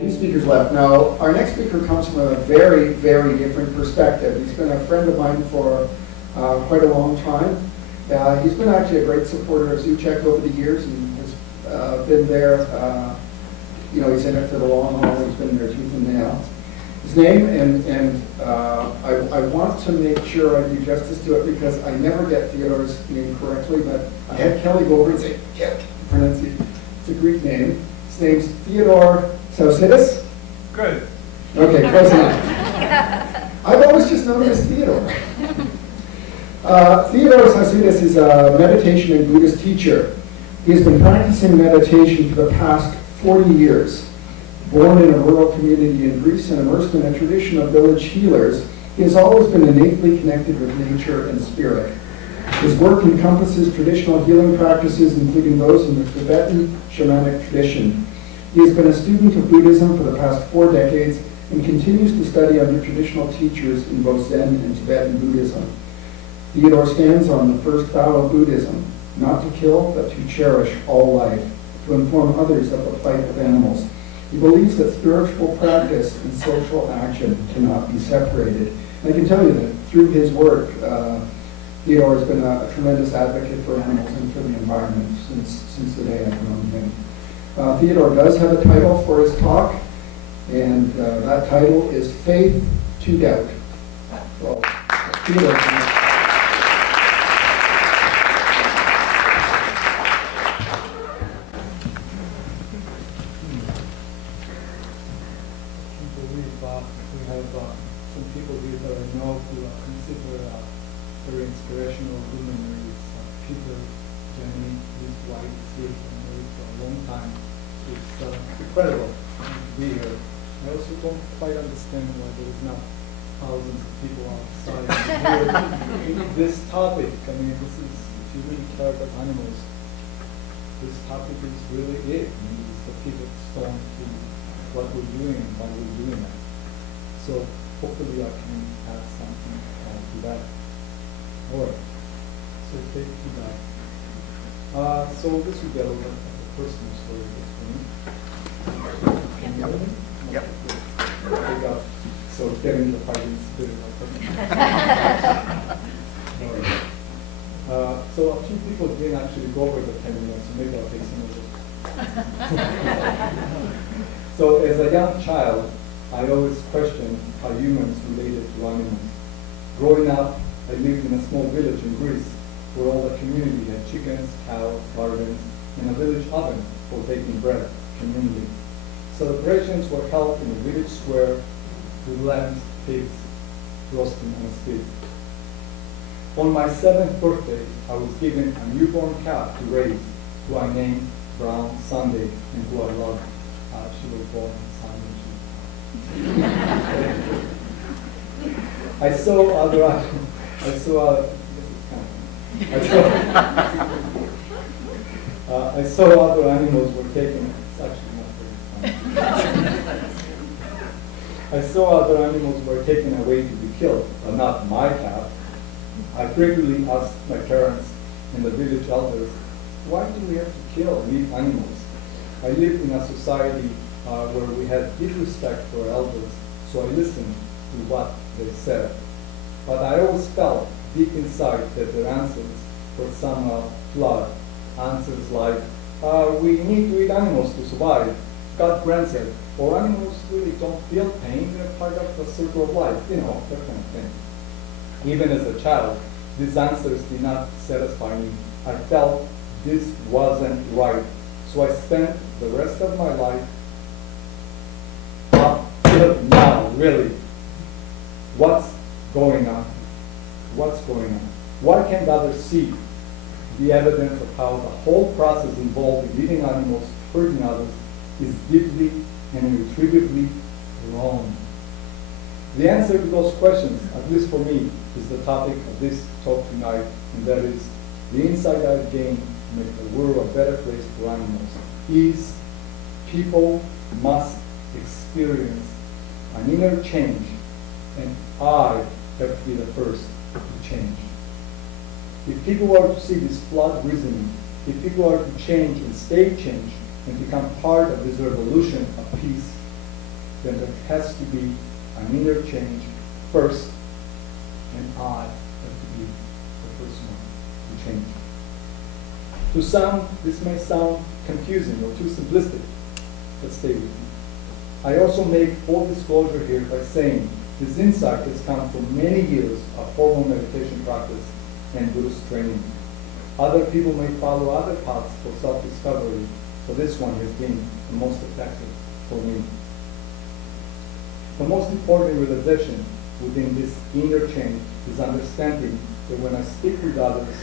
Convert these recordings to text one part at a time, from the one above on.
Two speakers left. Now, our next speaker comes from a very, very different perspective. He's been a friend of mine for quite a long time. He's been actually a great supporter of Zoocheck over the years and has been there. He's in it for the long haul. He's been there tooth and nail. His name, and I want to make sure I do justice to it because I never get Theodore's name correctly, but I had Kelly go over and say, yeah, pronounce it. It's a Greek name. His name's Theodore Tsaousidis. Good. Okay, close enough. I've always just known him as Theodore. Theodore Tsaousidis is a meditation and Buddhist teacher. He has been practicing meditation for the past 40 years. Born in a rural community in Greece and immersed in a tradition of village healers, he has always been innately connected with nature and spirit. His work encompasses traditional healing practices, including those in the Tibetan shamanic tradition. He has been a student of Buddhism for the past 4 decades and continues to study under traditional teachers in both Zen and Tibetan Buddhism. Theodore stands on the first vow of Buddhism, not to kill, but to cherish all life, to inform others of the plight of animals. He believes that spiritual practice and social action cannot be separated. And I can tell you that through his work, Theodore has been a tremendous advocate for animals and for the environment since the day I've known him. Theodore does have a title for his talk, and that title is Faith to Doubt. Well, Theodore. Very inspirational luminaries, Peter, Jenny, his wife, Steve, and me for a long time. It's incredible to be here. I also don't quite understand why there is not thousands of people outside here. This topic, I mean, this is, if you really care about animals, this topic is really it. I mean, it's the pivot stone to what we're doing and why we're doing it. So hopefully I can add something to that. All right, so take to that. So this will get a little bit of a personal story for me. Can you hear me? Yep. There we go. So getting the fighting spirit. So a few people didn't actually go over the 10 minutes, so maybe I'll take some of it. So as a young child, I always questioned how humans related to animals. Growing up, I lived in a small village in Greece where all the community had chickens, cows, gardens, and a village oven for baking bread community. Celebrations were held in a village square with lambs, pigs, roasting on a spit. On my 7th birthday, I was given a newborn calf to raise, who I named Brown Sunday, and who I loved. She was born on Sunday. I saw other animals were taken. It's actually not very funny. I saw other animals were taken away to be killed, but not my calf. I frequently asked my parents and the village elders, why do we have to kill and eat animals? I lived in a society where we had deep respect for elders, so I listened to what they said. But I always felt deep inside that their answers were somehow flawed. Answers like, we need to eat animals to survive. God grants it. Or animals really don't feel pain, they're part of the circle of life, that kind of thing. Even as a child, these answers did not satisfy me. I felt this wasn't right. So I spent the rest of my life up till now, really. What's going on? What's going on? Why can't others see the evidence of how the whole process involved in eating animals, hurting others, is deeply and irretrievably wrong? The answer to those questions, at least for me, is the topic of this talk tonight, and that is the insight I've gained to make the world a better place for animals is people must experience an inner change, and I have to be the first to change. If people are to see this flawed reasoning, if people are to change and stay changed and become part of this revolution of peace, then there has to be an interchange first, and I have to be the first one to change. To some, this may sound confusing or too simplistic, but stay with me. I also make full disclosure here by saying this insight has come from many years of formal meditation practice and Buddhist training. Other people may follow other paths for self-discovery, but this one has been the most effective for me. The most important realization within this interchange is understanding that when I speak with others,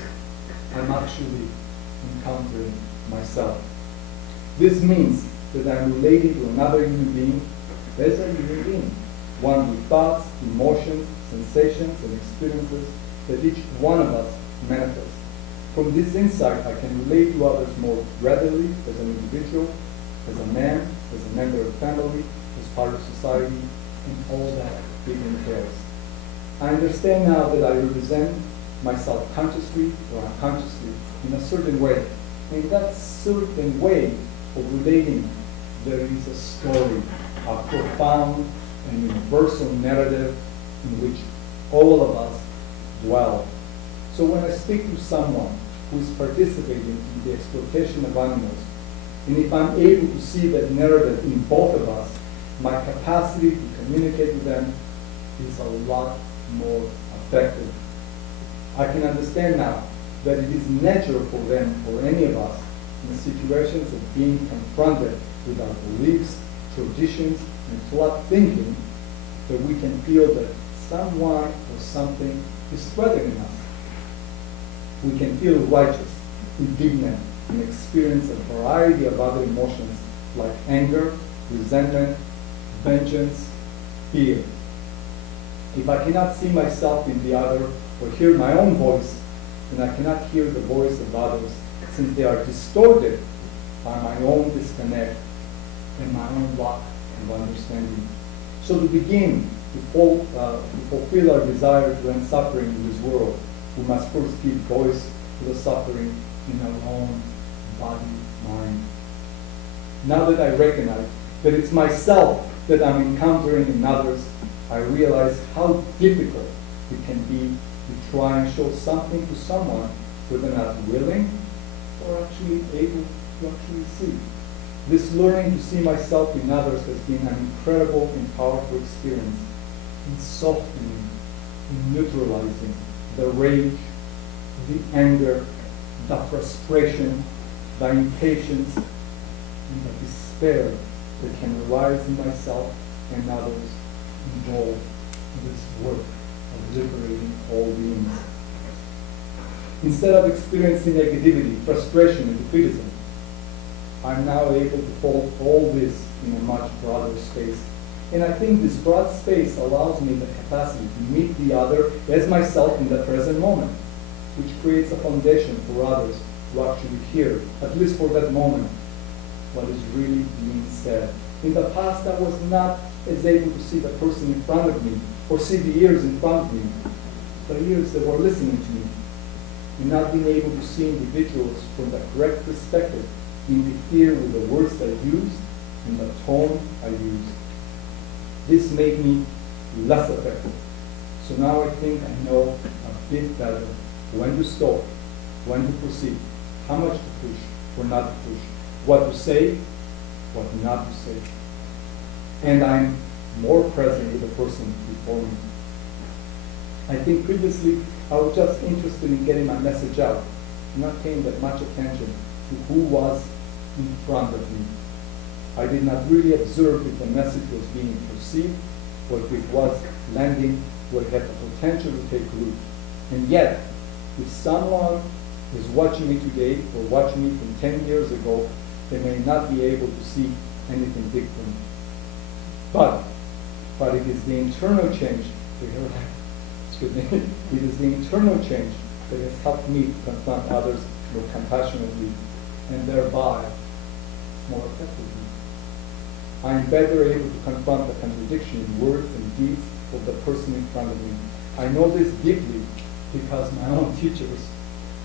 I'm actually encountering myself. This means that I'm relating to another human being as a human being, one with thoughts, emotions, sensations, and experiences that each one of us manifests. From this insight, I can relate to others more readily as an individual, as a man, as a member of family, as part of society, and all that it entails. I understand now that I represent myself consciously or unconsciously in a certain way. In that certain way of relating, there is a story, a profound and universal narrative in which all of us dwell. So when I speak to someone who is participating in the exploitation of animals, and if I'm able to see that narrative in both of us, my capacity to communicate with them is a lot more effective. I can understand now that it is natural for them, or any of us, in situations of being confronted with our beliefs, traditions, and flawed thinking, that we can feel that someone or something is threatening us. We can feel righteous, indignant, and experience a variety of other emotions like anger, resentment, vengeance, fear. If I cannot see myself in the other or hear my own voice, then I cannot hear the voice of others, since they are distorted by my own disconnect and my own lack of understanding. So to begin to fulfill our desire to end suffering in this world, we must first give voice to the suffering in our own body, mind. Now that I recognize that it's myself that I'm encountering in others, I realize how difficult it can be to try and show something to someone who they're not willing or actually able to actually see. This learning to see myself in others has been an incredible and powerful experience in softening, in neutralizing the rage, the anger, the frustration, the impatience, and the despair that can arise in myself and others involved in this work of liberating all beings. Instead of experiencing negativity, frustration, and defeatism, I'm now able to hold all this in a much broader space. And I think this broad space allows me the capacity to meet the other as myself in the present moment, which creates a foundation for others to actually hear, at least for that moment, what is really being said. In the past, I was not as able to see the person in front of me or see the ears in front of me, the ears that were listening to me, and not being able to see individuals from the correct perspective, interfere with the words I used and the tone I used. This made me less effective. So now I think I know a bit better when to stop, when to proceed, how much to push or not to push, what to say, what not to say. And I'm more present with the person before me. I think previously I was just interested in getting my message out, not paying that much attention to who was in front of me. I did not really observe if the message was being perceived or if it was landing where it had the potential to take root. And yet, if someone is watching me today or watching me from 10 years ago, they may not be able to see anything different. But it is the internal change, it is the internal change that has helped me to confront others more compassionately and thereby more effectively. I am better able to confront the contradiction in words and deeds of the person in front of me. I know this deeply because my own teachers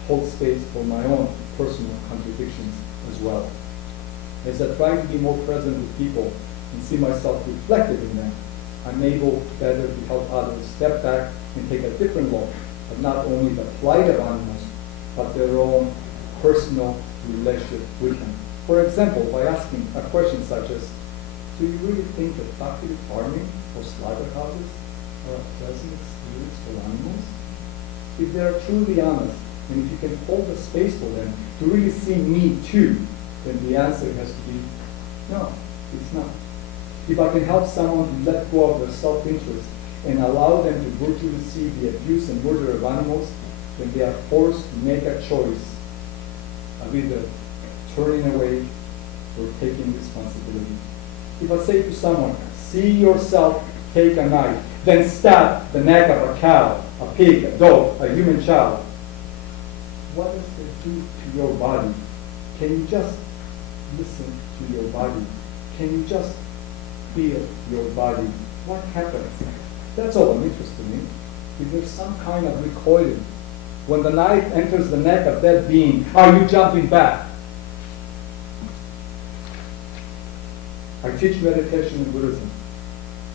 hold space for my own personal contradictions as well. As I try to be more present with people, and see myself reflected in them, I'm able better to help others step back and take a different look at not only the plight of animals, but their own personal relationship with them. For example, by asking a question such as, do you really think that factory farming or slaughterhouses are a pleasant experience for animals? If they are truly honest, and if you can hold the space for them to really see me too, then the answer has to be, no, it's not. If I can help someone to let go of their self-interest and allow them to virtually see the abuse and murder of animals, then they are forced to make a choice of either turning away or taking responsibility. If I say to someone, see yourself take a knife, then stab the neck of a cow, a pig, a dog, a human child, what does it do to your body? Can you just listen to your body? Can you just feel your body? What happens? That's all I'm interested in. Is there some kind of recoiling? When the knife enters the neck of that being, are you jumping back? I teach meditation in Buddhism.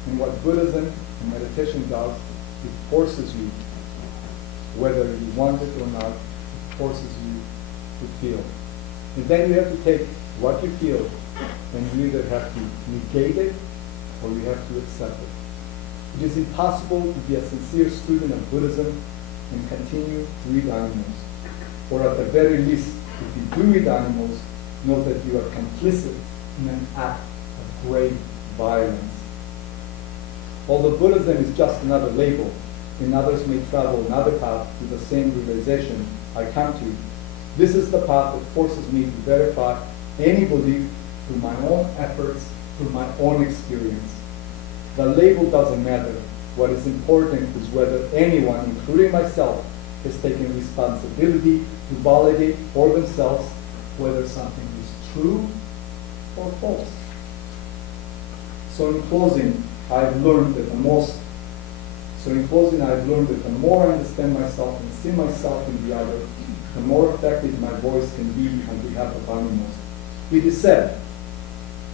And what Buddhism and meditation does, it forces you, whether you want it or not, it forces you to feel. And then you have to take what you feel, and you either have to negate it or you have to accept it. It is impossible to be a sincere student of Buddhism and continue to eat animals. Or at the very least, if you do eat animals, know that you are complicit in an act of great violence. Although Buddhism is just another label, and others may travel another path to the same realization I come to, this is the path that forces me to verify any belief through my own efforts, through my own experience. The label doesn't matter. What is important is whether anyone, including myself, has taken responsibility to validate for themselves whether something is true or false. So in closing, I've learned that the more I understand myself and see myself in the other, the more effective my voice can be on behalf of animals. It is said,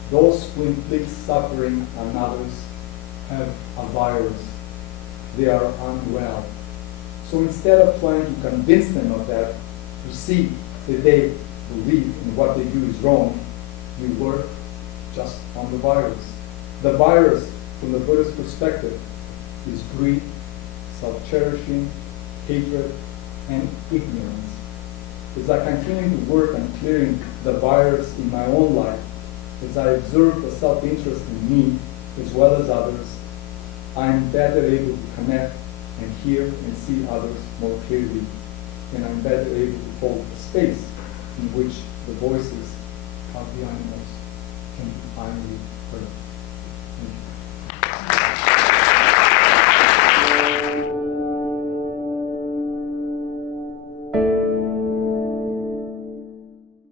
those who inflict suffering on others have a virus. They are unwell. So instead of trying to convince them of that, to see that they believe in what they do is wrong, you work just on the virus. The virus, from the Buddhist perspective, is greed, self-cherishing, hatred, and ignorance. As I continue to work on clearing the virus in my own life, as I observe the self-interest in me as well as others, I am better able to connect and hear and see others more clearly, and I'm better able to hold the space in which the voices of the animals can be finally heard. Thank you.